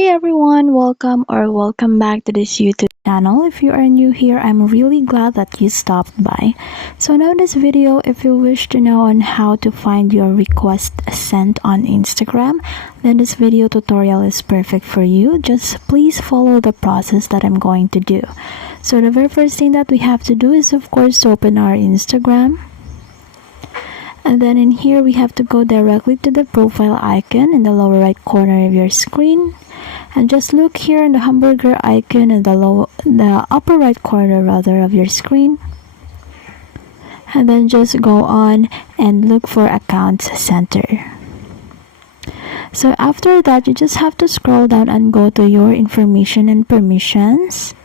Hey everyone, welcome back to this YouTube channel. If you are new here, I'm really glad that you stopped by. So now in this video, if you wish to know on how to find your request sent on Instagram, then this video tutorial is perfect for you. Just please follow the process that I'm going to do. So the very first thing that we have to do is of course to open our Instagram. And then in here we have to go directly to the profile icon in the lower right corner of your screen. And just look here in the hamburger icon in the upper right corner of your screen. And then just go on and look for Accounts Center. So after that, you just have to scroll down and go to your information and permissions.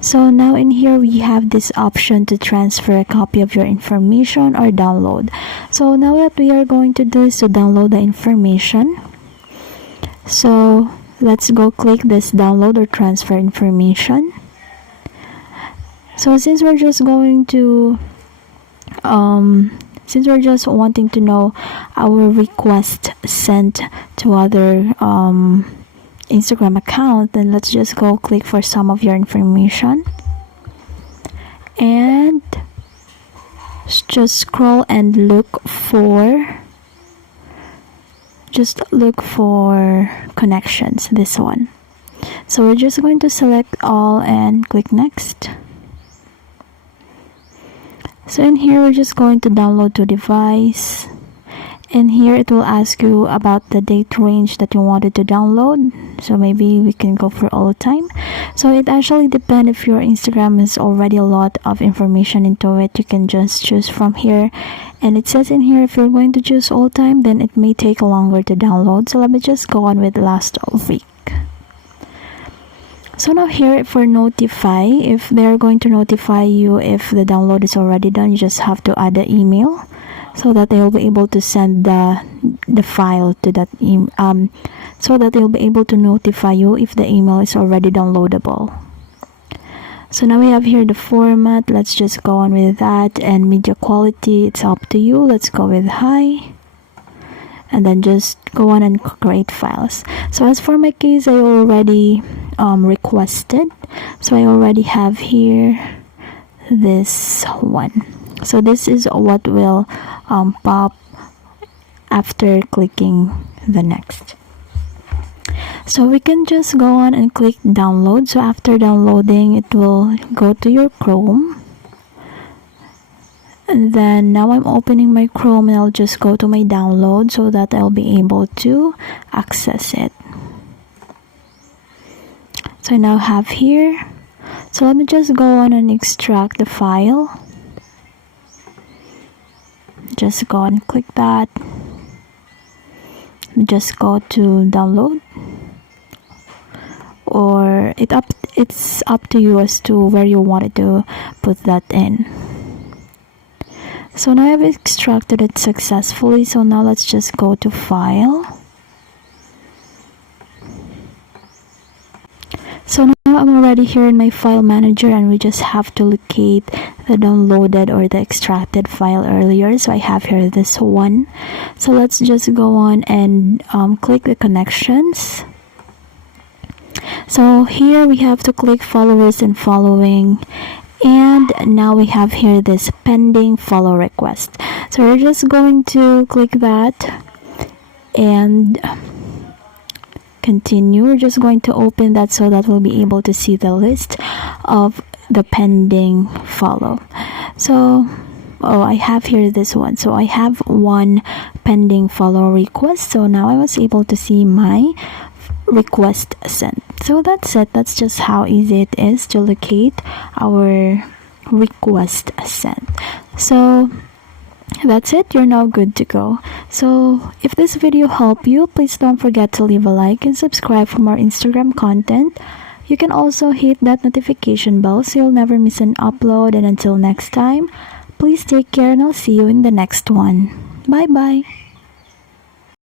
So now in here we have this option to transfer a copy of your information or download. So now what we are going to do is to download the information. So let's go click this download or transfer information. So since we're just wanting to know our request sent to other Instagram account, then let's just go click for some of your information and just scroll and look for connections, this one. So we're just going to select all and click next. So in here we're just going to download to device. And here it will ask you about the date range that you wanted to download. So maybe we can go for all time. So it actually depends if your Instagram has already a lot of information into it. You can just choose from here. And it says in here if you're going to choose all time, then it may take longer to download. So let me just go on with last week. So now here for notify, if they're going to notify you if the download is already done, you just have to add the email, so that they'll be able to send the file to that so that they'll be able to notify you if the email is already downloadable. So now we have here the format. Let's just go on with that. And media quality, it's up to you. Let's go with high, and then just go on and create files. So as for my case, I already requested, so I already have here this one. So this is what will pop after clicking the next. So we can just go on and click download. So after downloading, it will go to your Chrome. And then now I'm opening my Chrome and I'll just go to my download so that I'll be able to access it. So I now have here. So let me just go on and extract the file. Just go and click that. Just go to download, or it's up to you as to where you wanted to put that in. So now I've extracted it successfully. So now let's just go to file. So now I'm already here in my file manager, and we just have to locate the downloaded or the extracted file earlier. So I have here this one. So let's just go on and click the connections. So here we have to click followers and following. And now we have here this pending follow request. So we're just going to click that and continue. We're just going to open that so that we'll be able to see the list of the pending follow. So I have here this one. So I have one pending follow request. So now I was able to see my request sent. So that's it. That's just how easy it is to locate our request sent. So that's it. You're now good to go. So if this video helped you, please don't forget to leave a like and subscribe for more Instagram content. You can also hit that notification bell so you'll never miss an upload. And until next time, please take care, and I'll see you in the next one. Bye bye.